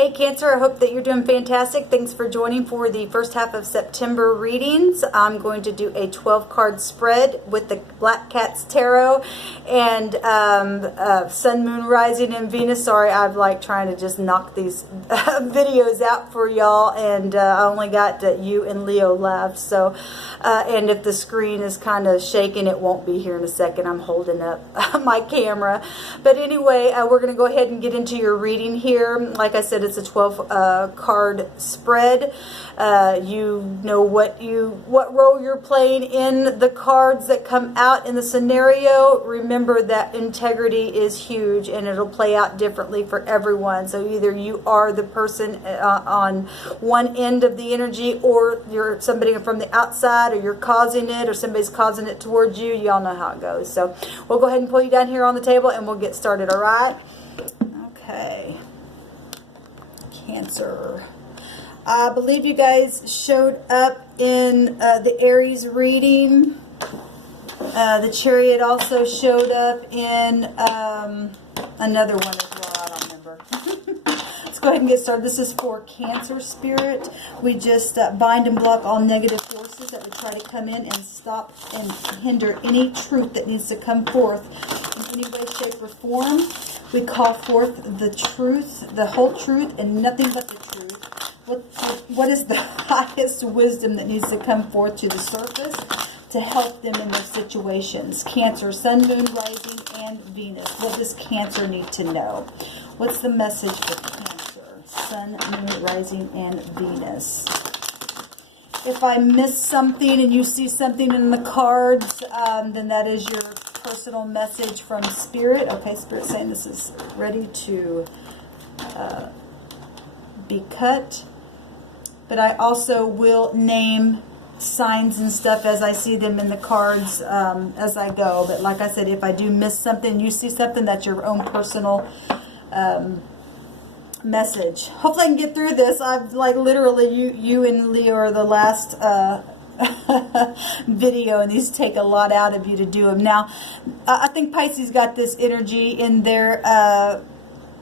Hey Cancer, I hope that you're doing fantastic. Thanks for joining for the first half of September readings. I'm going to do a 12-card spread with the Black Cats Tarot and Sun, Moon, Rising, and Venus. Sorry, I'm like trying to just knock these videos out for y'all, and I only got you and Leo left. So, and if the screen is kind of shaking, it won't be here in a second. I'm holding up my camera. But anyway, we're going to go ahead and get into your reading here. Like I said, it's a 12 card spread. You know what role you're playing in the cards that come out in the scenario. Remember that integrity is huge, and it'll play out differently for everyone. So either you are the person on one end of the energy, or you're somebody from the outside, or you're causing it, or somebody's causing it towards you. Y'all know how it goes. So we'll go ahead and pull you down here on the table, and we'll get started. All right. Okay. Cancer. I believe you guys showed up in the Aries reading. The Chariot also showed up in another one as well. I don't remember. Let's go ahead and get started. This is for Cancer Spirit. We just bind and block all negative forces that would try to come in and stop and hinder any truth that needs to come forth in any way, shape, or form. We call forth the truth, the whole truth, and nothing but the truth. What is the highest wisdom that needs to come forth to the surface to help them in their situations? Cancer, Sun, Moon, Rising, and Venus. What does Cancer need to know? What's the message for Cancer? Sun, Moon, Rising, and Venus. If I miss something and you see something in the cards, then that is your personal message from Spirit. Okay, Spirit saying this is ready to be cut. But I also will name signs and stuff as I see them in the cards as I go. But like I said, if I do miss something, you see something, that's your own personal message. Hopefully I can get through this. I've like literally, you and Leo are the last video, and these take a lot out of you to do them. Now, I think Pisces got this energy in their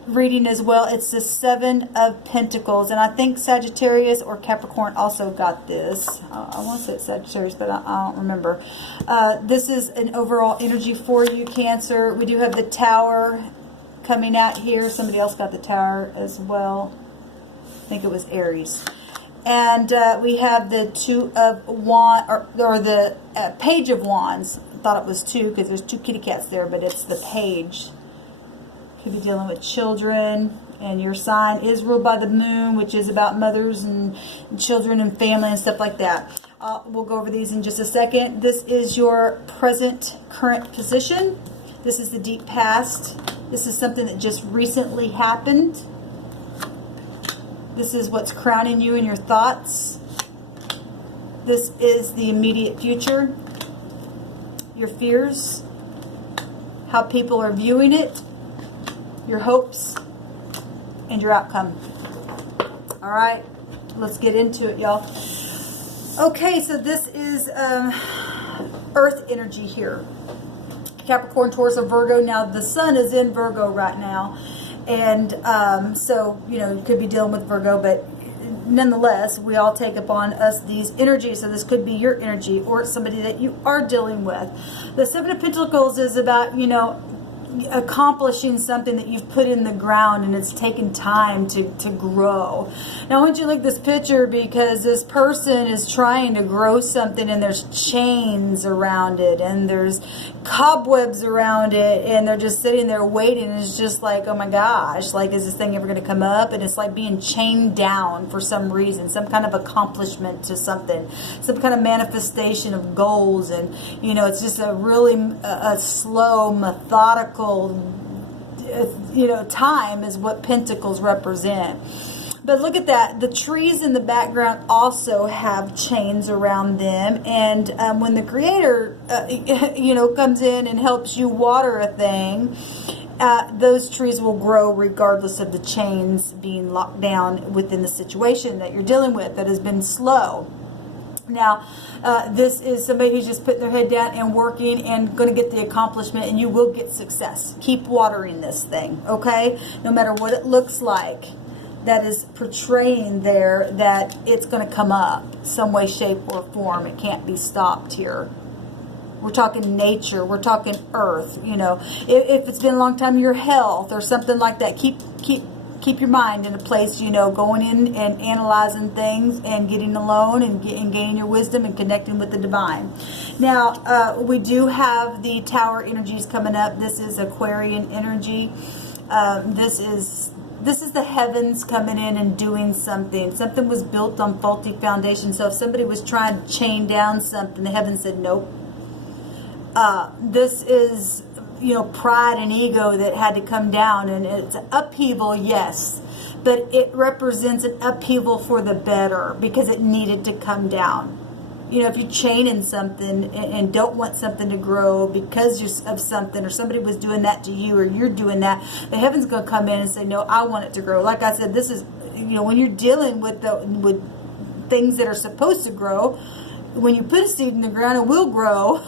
reading as well. It's the Seven of Pentacles, and I think Sagittarius or Capricorn also got this. I want to say it's Sagittarius, but I don't remember. This is an overall energy for you, Cancer. We do have the Tower coming out here. Somebody else got the Tower as well. I think it was Aries. And we have the Two of Wands, or the Page of Wands. I thought it was two because there's two kitty cats there, but it's the Page. Could be dealing with children, and your sign is ruled by the moon, which is about mothers and children and family and stuff like that. We'll go over these in just a second. This is your current position. This is the deep past. This is something that just recently happened. This is what's crowning you in your thoughts. This is the immediate future. Your fears. How people are viewing it. Your hopes. And your outcome. Alright. Let's get into it, y'all. Okay, so this is Earth energy here. Capricorn, Taurus, or Virgo. Now, the Sun is in Virgo right now. And so, you know, you could be dealing with Virgo, but nonetheless, we all take upon us these energies. So this could be your energy or somebody that you are dealing with. The Seven of Pentacles is about, you know, accomplishing something that you've put in the ground, and it's taken time to grow. Now I want you to look at this picture, because this person is trying to grow something, and there's chains around it, and there's cobwebs around it, and they're just sitting there waiting, and it's just like, oh my gosh, like, is this thing ever going to come up? And it's like being chained down for some reason, some kind of accomplishment to something, some kind of manifestation of goals. And you know, it's just a really a slow, methodical, you know, time is what Pentacles represent. But look at that. The trees in the background also have chains around them. And when the Creator, you know, comes in and helps you water a thing, those trees will grow regardless of the chains being locked down within the situation that you're dealing with that has been slow. Now, this is somebody who's just putting their head down and working and going to get the accomplishment, and you will get success. Keep watering this thing, okay? No matter what it looks like. that is portraying there that it's going to come up some way, shape, or form. It can't be stopped here. We're talking nature. We're talking earth. You know, if it's been a long time, your health or something like that. Keep your mind in a place, you know, going in and analyzing things and getting alone and gaining your wisdom and connecting with the divine. Now, we do have the Tower energies coming up. This is Aquarian energy. This is the heavens coming in and doing something. Something was built on faulty foundation. So if somebody was trying to chain down something, the heavens said, nope. This is, you know, pride and ego that had to come down, and it's an upheaval, yes, but it represents an upheaval for the better because it needed to come down. You know, if you're chaining something and don't want something to grow because of something, or somebody was doing that to you, or you're doing that, the heavens going to come in and say, no, I want it to grow. Like I said, this is, you know, when you're dealing with things that are supposed to grow, when you put a seed in the ground, it will grow.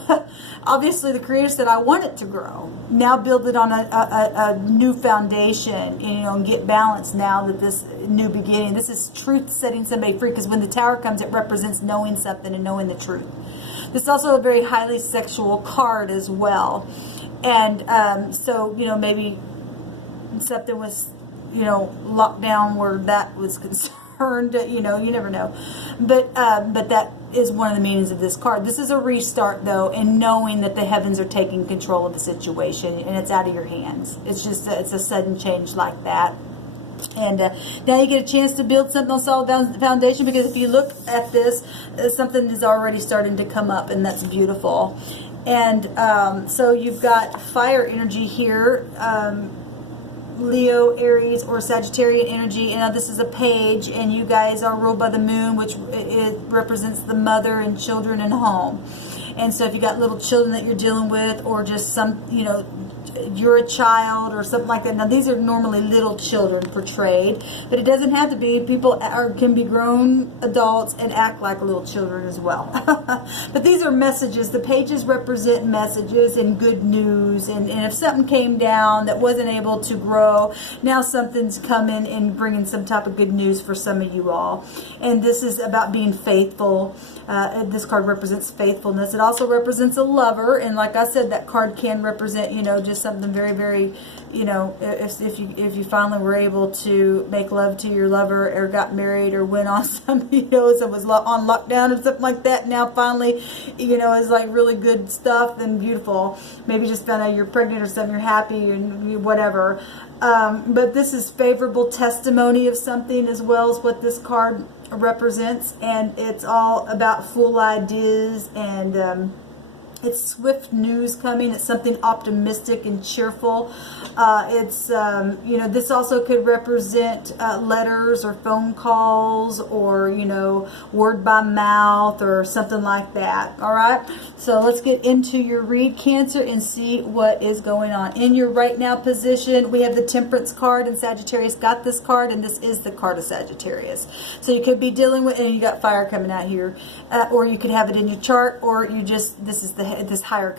Obviously, the Creator said, I want it to grow. Now build it on a new foundation, you know, and get balance now that this new beginning. This is truth setting somebody free, because when the Tower comes, it represents knowing something and knowing the truth. This is also a very highly sexual card as well. And so, you know, maybe something was, you know, locked down where that was concerned. You know, you never know, but that is one of the meanings of this card. This is a restart, though, and knowing that the heavens are taking control of the situation and it's out of your hands. It's just it's a sudden change like that. And now you get a chance to build something on solid foundation, because if you look at this, something is already starting to come up, and that's beautiful. And so you've got fire energy here. Leo, Aries, or Sagittarian energy. And this is a page, and you guys are ruled by the moon, which it represents the mother and children and home. And so if you got little children that you're dealing with, or just some, you know, you're a child or something like that. Now, these are normally little children portrayed, but it doesn't have to be. People can be grown adults and act like little children as well. But these are messages. The pages represent messages and good news. And if something came down that wasn't able to grow, now something's coming and bringing some type of good news for some of you all. And this is about being faithful. This card represents faithfulness. It also represents a lover, and like I said, that card can represent, you know, just something very, very, you know, if you finally were able to make love to your lover, or got married, or went on some, you know, so was on lockdown or something like that. Now finally, you know, is like really good stuff and beautiful. Maybe just found out you're pregnant or something, you're happy and whatever. But this is favorable testimony of something as well as what this card represents, and it's all about full ideas, and it's swift news coming. It's something optimistic and cheerful. It's you know, this also could represent letters or phone calls, or, you know, word by mouth or something like that. All right, so let's get into your read, Cancer, and see what is going on in your right now position. We have the Temperance card, and Sagittarius got this card, and this is the card of Sagittarius. So you could be dealing with, and you got fire coming out here, or you could have it in your chart, or you just, this is this higher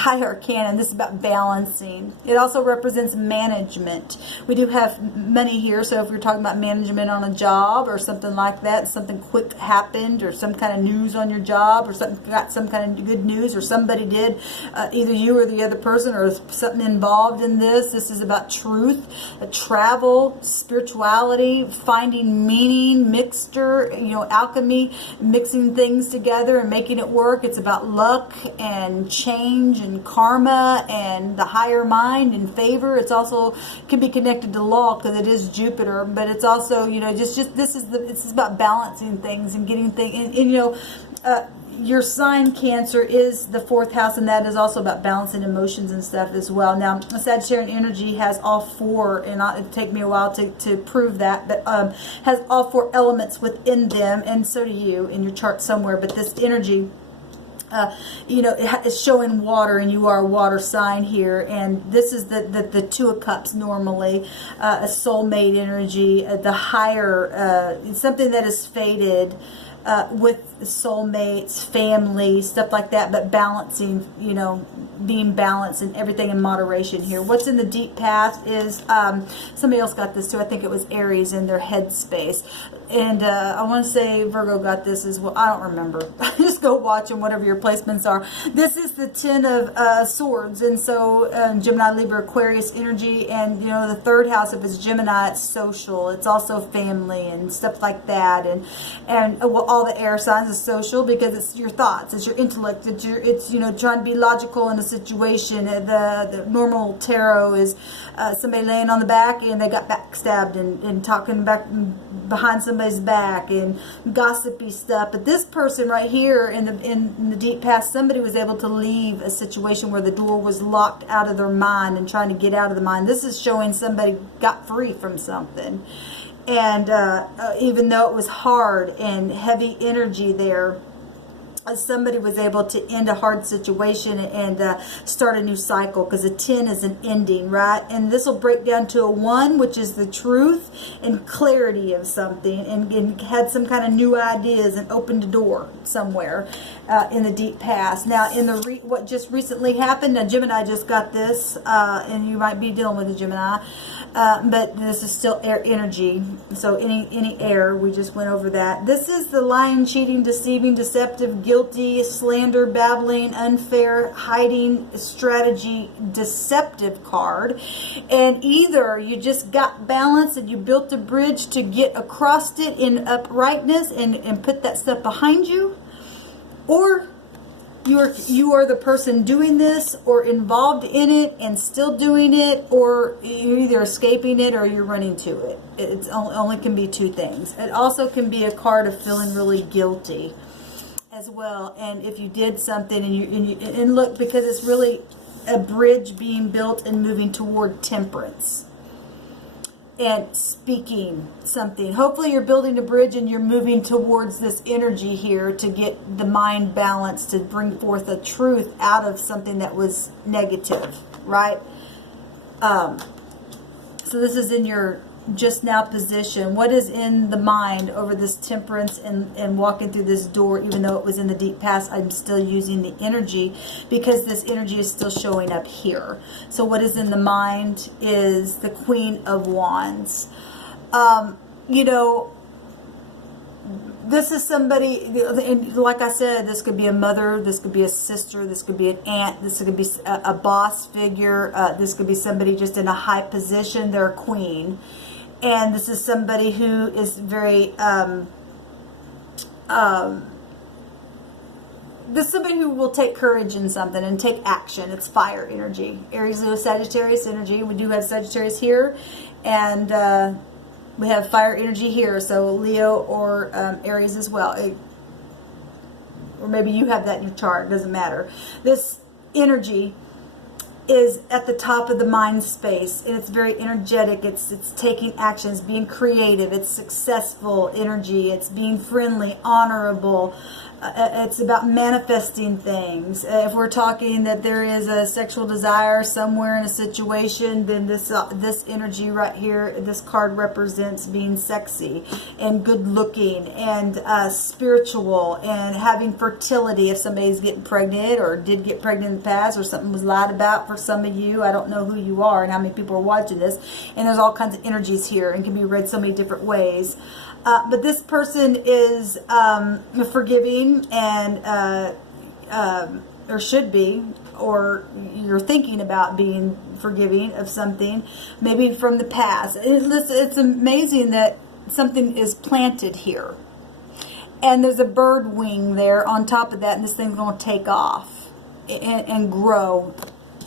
arcana. This is about balancing. It also represents management. We do have money here, so if you're talking about management on a job or something like that, something quick happened, or some kind of news on your job, or something, got some kind of good news, or somebody did, either you or the other person, or something involved in this. This is about truth, travel, spirituality, finding meaning, mixture, you know, alchemy, mixing things together and making it work. It's about luck and change and karma and the higher mind and favor. It's also can be connected to law, because it is Jupiter, but it's also, you know, just this is about balancing things and getting things, and you know, your sign, Cancer, is the 4th house, and that is also about balancing emotions and stuff as well. Now, Sagittarian energy has all 4, and it'll take me a while to prove that, but has all 4 elements within them, and so do you in your chart somewhere. But this energy, you know, it's showing water, and you are a water sign here, and this is the 2 of Cups normally, a soulmate energy, the higher, something that is fated, with soulmates, family, stuff like that, but balancing, you know, being balanced and everything in moderation here. What's in the deep past is, somebody else got this too. I think it was Aries in their headspace. And I want to say Virgo got this as well. I don't remember. Just go watch them, whatever your placements are. This is the 10 of Swords. And so Gemini, Libra, Aquarius energy. And, you know, the third house, if it's Gemini, it's social. It's also family and stuff like that. And well, all the air signs is social because it's your thoughts. It's your intellect. It's you know, trying to be logical in a situation. The normal tarot is somebody laying on the back and they got backstabbed and talking back behind somebody's back and gossipy stuff. But this person right here in the deep past, somebody was able to leave a situation where the door was locked out of their mind and trying to get out of the mind. This is showing somebody got free from something. And even though it was hard and heavy energy there, somebody was able to end a hard situation and start a new cycle, because a 10 is an ending, right? And this will break down to a 1, which is the truth and clarity of something, and had some kind of new ideas and opened a door somewhere in the deep past. Now, in the what just recently happened, now Gemini just got this, and you might be dealing with a Gemini, but this is still air energy. So any air, we just went over that. This is the lying, cheating, deceiving, deceptive, guilty, slander, babbling, unfair, hiding, strategy, deceptive card. And either you just got balance and you built a bridge to get across it in uprightness and put that stuff behind you, or you are the person doing this or involved in it and still doing it, or you're either escaping it or you're running to it. It only can be two things. It also can be a card of feeling really guilty as well. And if you did something and look, because it's really a bridge being built and moving toward temperance and speaking something. Hopefully you're building a bridge and you're moving towards this energy here to get the mind balanced, to bring forth a truth out of something that was negative, right? So this is in your just now position. What is in the mind over this temperance and walking through this door? Even though it was in the deep past, I'm still using the energy because this energy is still showing up here. So what is in the mind is the Queen of Wands. You know, this is somebody, and like I said, this could be a mother, this could be a sister, this could be an aunt, this could be a boss figure, this could be somebody just in a high position. They're a queen. And this is somebody who is very, this is somebody who will take courage in something and take action. It's fire energy. Aries, Leo, Sagittarius energy. We do have Sagittarius here. And we have fire energy here. So Leo or Aries as well. Or maybe you have that in your chart. It doesn't matter. This energy is at the top of the mind space, and it's very energetic. It's taking actions, being creative. It's successful energy. It's being friendly, honorable. It's about manifesting things. If we're talking that there is a sexual desire somewhere in a situation, then this energy right here, this card represents being sexy and good looking and spiritual and having fertility. If somebody's getting pregnant or did get pregnant in the past, or something was lied about for some of you, I don't know who you are and how many people are watching this, and there's all kinds of energies here and can be read so many different ways. But this person is forgiving and, or should be, or you're thinking about being forgiving of something, maybe from the past. It's amazing that something is planted here. And there's a bird wing there on top of that, and this thing's going to take off and grow.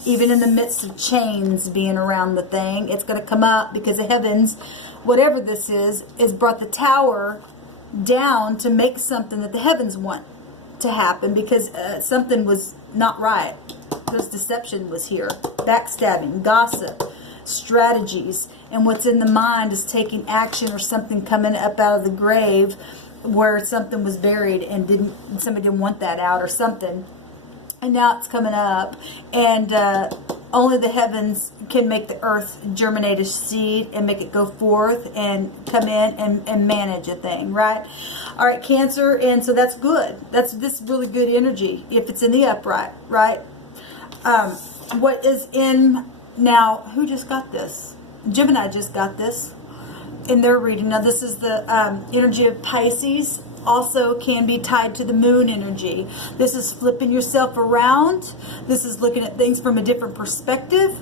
Even in the midst of chains being around the thing, it's going to come up because the heavens, whatever this is brought the tower down to make something that the heavens want to happen, because something was not right. Because deception was here. Backstabbing, gossip, strategies. And what's in the mind is taking action, or something coming up out of the grave where something was buried and somebody didn't want that out or something. And now it's coming up, and Only the heavens can make the earth germinate a seed and make it go forth and come in and manage a thing, right? All right, Cancer, and so that's good. This is really good energy if it's in the upright, right? What is in now? Who just got this? Gemini just got this in their reading. Now this is the energy of Pisces. Also can be tied to the moon energy. This is flipping yourself around. This is looking at things from a different perspective.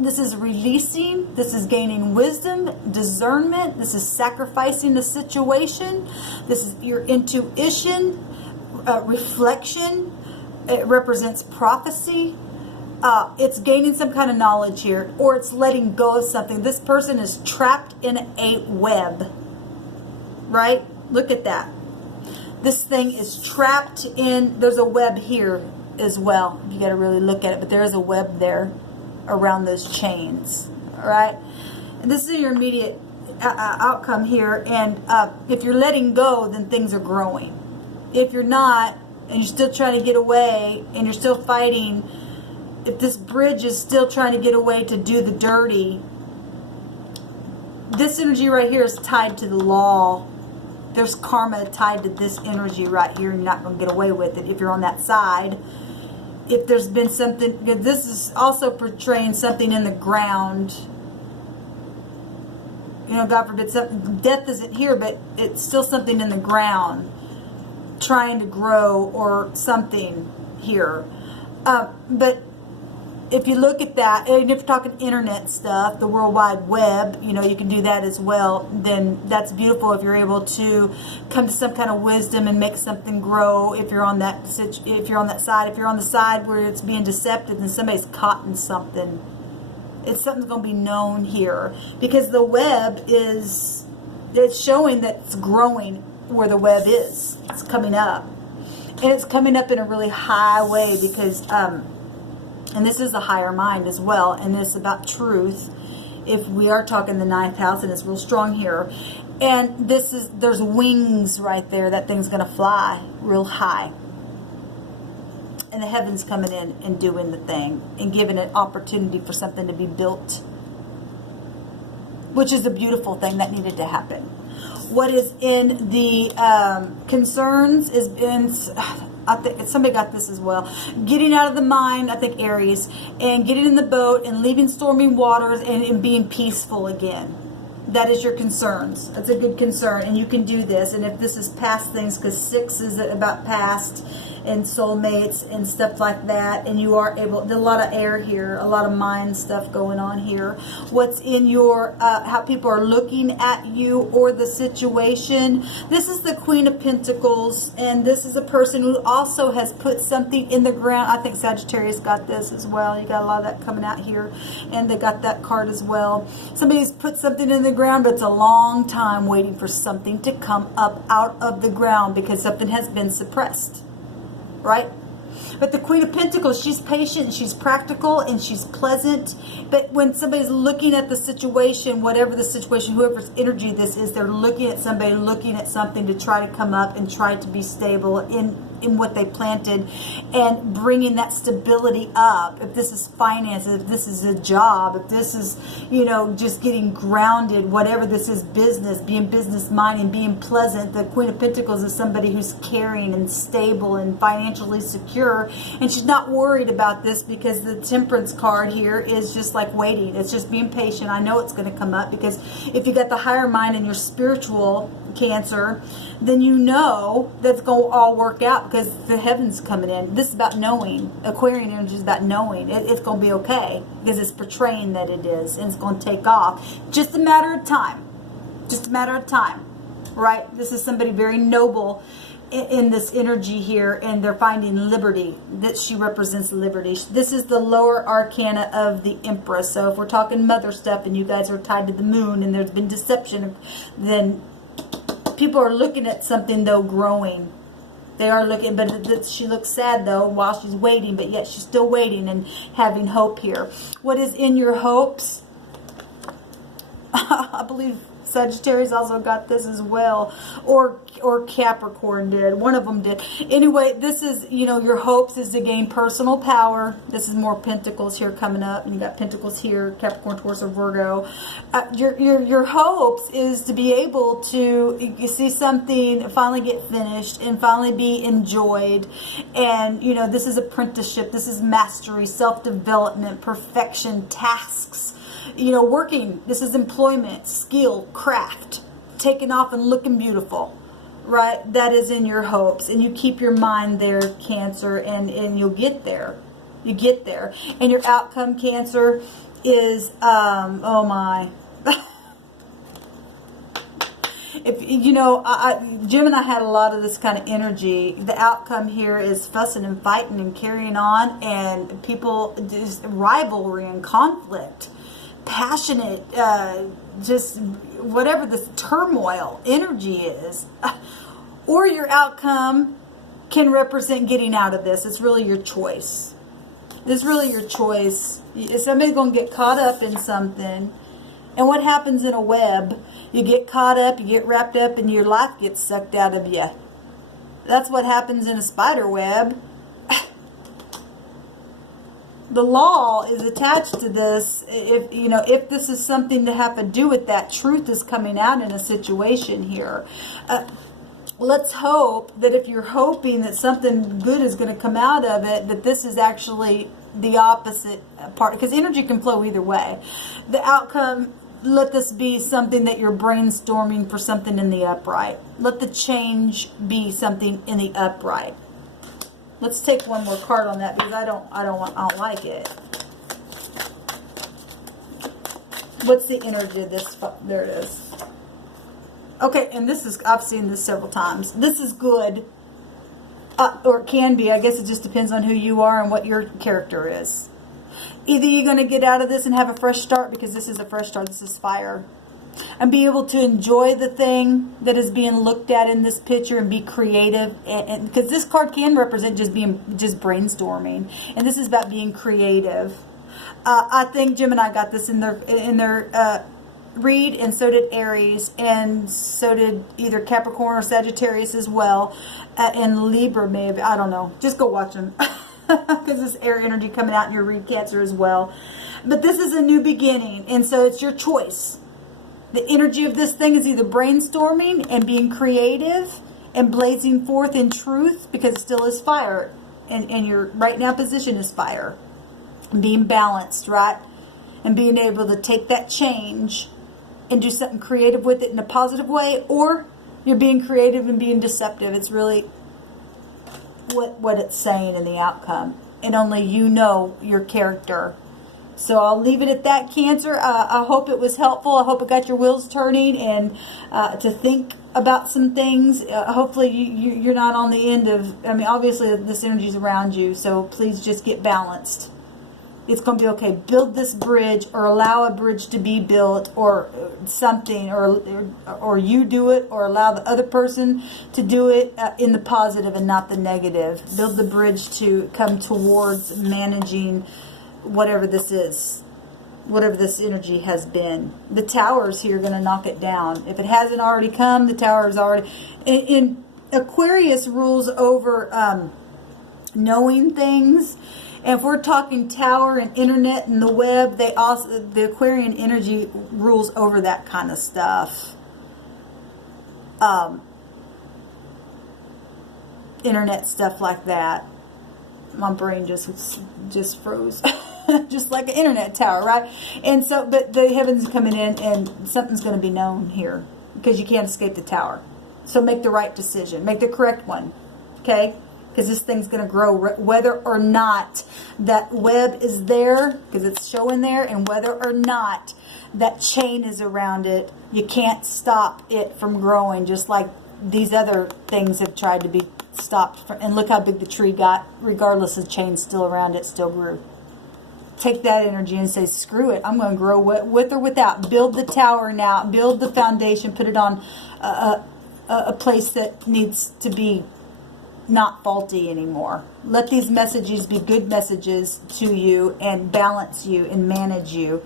This is releasing. This is gaining wisdom, discernment. This is sacrificing the situation. This is your intuition, reflection. It represents prophecy. It's gaining some kind of knowledge here, or it's letting go of something. This person is trapped in a web, right? Look at that. This thing is trapped in, there's a web here as well. You got to really look at it, but there is a web there around those chains, all right? And this is your immediate outcome here, and if you're letting go, then things are growing. If you're not, and you're still trying to get away, and you're still fighting, if this bridge is still trying to get away to do the dirty, this energy right here is tied to the law. There's karma tied to this energy right here, and you're not going to get away with it if you're on that side. If there's been something, this is also portraying something in the ground. You know, God forbid, death isn't here, but it's still something in the ground trying to grow or something here. But if you look at that, and if you're talking internet stuff, the World Wide Web, you know, you can do that as well, then that's beautiful if you're able to come to some kind of wisdom and make something grow. If you're on that side, if you're on the side where it's being deceptive and somebody's caught in something, something's going to be known here, because the web it's showing that it's growing where the web is. It's coming up, and it's coming up in a really high way, because and this is the higher mind as well, and it's about truth. If we are talking the 9th house, and it's real strong here, and there's wings right there. That thing's going to fly real high, and the heavens coming in and doing the thing and giving it opportunity for something to be built, which is a beautiful thing that needed to happen. What is in the concerns is in, I think somebody got this as well. Getting out of the mind, I think Aries, and getting in the boat and leaving stormy waters and being peaceful again. That is your concerns. That's a good concern, and you can do this. And if this is past things, because 6 is about past and soulmates and stuff like that, and you are able, there's a lot of air here, a lot of mind stuff going on here. What's in your, how people are looking at you or the situation. This is the Queen of Pentacles, and this is a person who also has put something in the ground. I think Sagittarius got this as well. You got a lot of that coming out here, and they got that card as well. Somebody's put something in the ground, but it's a long time waiting for something to come up out of the ground because something has been suppressed. Right? But the Queen of Pentacles, she's patient, she's practical, and she's pleasant. But when somebody's looking at the situation, whatever the situation, whoever's energy this is, they're looking at somebody, looking at something to try to come up and try to be stable in what they planted, and bringing that stability up. If this is finances, if this is a job, if this is, you know, just getting grounded, whatever this is, business, being business minded, being pleasant. The Queen of Pentacles is somebody who's caring and stable and financially secure, and she's not worried about this, because the Temperance card here is just like waiting. It's just being patient. I know it's going to come up, because if you got the higher mind and you're spiritual, Cancer, then you know that's going to all work out, because the heavens coming in. This is about knowing. Aquarian energy is about knowing. It's going to be okay, because it's portraying that it is, and it's going to take off. Just a matter of time. Just a matter of time, right? This is somebody very noble in this energy here, and they're finding liberty. That she represents liberty. This is the lower arcana of the Empress. So if we're talking mother stuff, and you guys are tied to the moon, and there's been deception, then people are looking at something, though, growing. They are looking, but she looks sad, though, while she's waiting, but yet she's still waiting and having hope here. What is in your hopes? I believe Sagittarius also got this as well, or Capricorn did. One of them did. Anyway, this is, you know, your hopes is to gain personal power. This is more Pentacles here coming up, and you got Pentacles here, Capricorn, Taurus, or Virgo. Your hopes is to be able to, you see something finally get finished and finally be enjoyed. And, you know, this is apprenticeship. This is mastery, self-development, perfection, tasks. You know, working. This is employment, skill, craft, taking off and looking beautiful, right? That is in your hopes. And you keep your mind there, Cancer, and you'll get there. You get there. And your outcome, Cancer, is, oh my. If you know, Gemini had a lot of this kind of energy. The outcome here is fussing and fighting and carrying on, and people, just rivalry and conflict. Passionate, just whatever this turmoil energy is, or your outcome can represent getting out of this. It's really your choice. It's really your choice. Somebody's going to get caught up in something, and what happens in a web, you get caught up, you get wrapped up, and your life gets sucked out of you. That's what happens in a spider web. The law is attached to this. If you know, if this is something to have to do with that, truth is coming out in a situation here. Let's hope that if you're hoping that something good is going to come out of it, that this is actually the opposite part, because energy can flow either way. The outcome, let this be something that you're brainstorming for something in the upright. Let the change be something in the upright. Let's take one more card on that, because I don't like it. What's the energy of this? There it is. Okay, and this is, I've seen this several times. This is good, or it can be. I guess it just depends on who you are and what your character is. Either you're going to get out of this and have a fresh start, because this is a fresh start. This is fire. And be able to enjoy the thing that is being looked at in this picture, and be creative, and because this card can represent just brainstorming, and this is about being creative. I think Gemini got this in their read, and so did Aries, and so did either Capricorn or Sagittarius as well, and Libra maybe. I don't know. Just go watch them, because this air energy coming out in your read, Cancer, as well. But this is a new beginning, and so it's your choice. The energy of this thing is either brainstorming and being creative and blazing forth in truth, because it still is fire. And your right now position is fire. Being balanced, right? And being able to take that change and do something creative with it in a positive way. Or you're being creative and being deceptive. It's really what it's saying in the outcome. And only you know your character. So I'll leave it at that, Cancer. I hope it was helpful. I hope it got your wheels turning, and to think about some things. Hopefully you're not on the end of, I mean, obviously this energy is around you, so please just get balanced. It's going to be okay. Build this bridge, or allow a bridge to be built, or something, or you do it, or allow the other person to do it in the positive and not the negative. Build the bridge to come towards managing whatever this is, whatever this energy has been. The Tower's here going to knock it down. If it hasn't already come, the Tower is already... In Aquarius rules over knowing things. And if we're talking Tower and internet and the web, the Aquarian energy rules over that kind of stuff. Internet stuff like that. My brain just froze. Just like an internet tower, right? And so, but the heavens coming in, and something's going to be known here, because you can't escape the Tower. So make the right decision. Make the correct one. Okay? Because this thing's going to grow whether or not that web is there, because it's showing there, and whether or not that chain is around it. You can't stop it from growing, just like these other things have tried to be stopped. And look how big the tree got. Regardless of chain still around it, still grew. Take that energy and say, screw it. I'm going to grow with or without. Build the tower now. Build the foundation. Put it on a place that needs to be not faulty anymore. Let these messages be good messages to you, and balance you and manage you.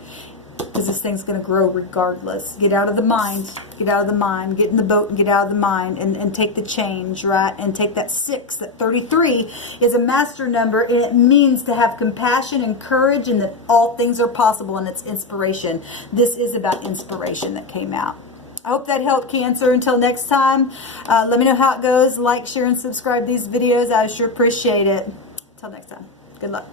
because this thing's going to grow regardless. Get out of the mind. Get out of the mind. Get in the boat and get out of the mind and take the change, right? And take that 6. That 33 is a master number, and it means to have compassion and courage, and that all things are possible, and it's inspiration. This is about inspiration that came out. I hope that helped, Cancer. Until next time, let me know how it goes. Like, share, and subscribe these videos. I sure appreciate it. Until next time, good luck.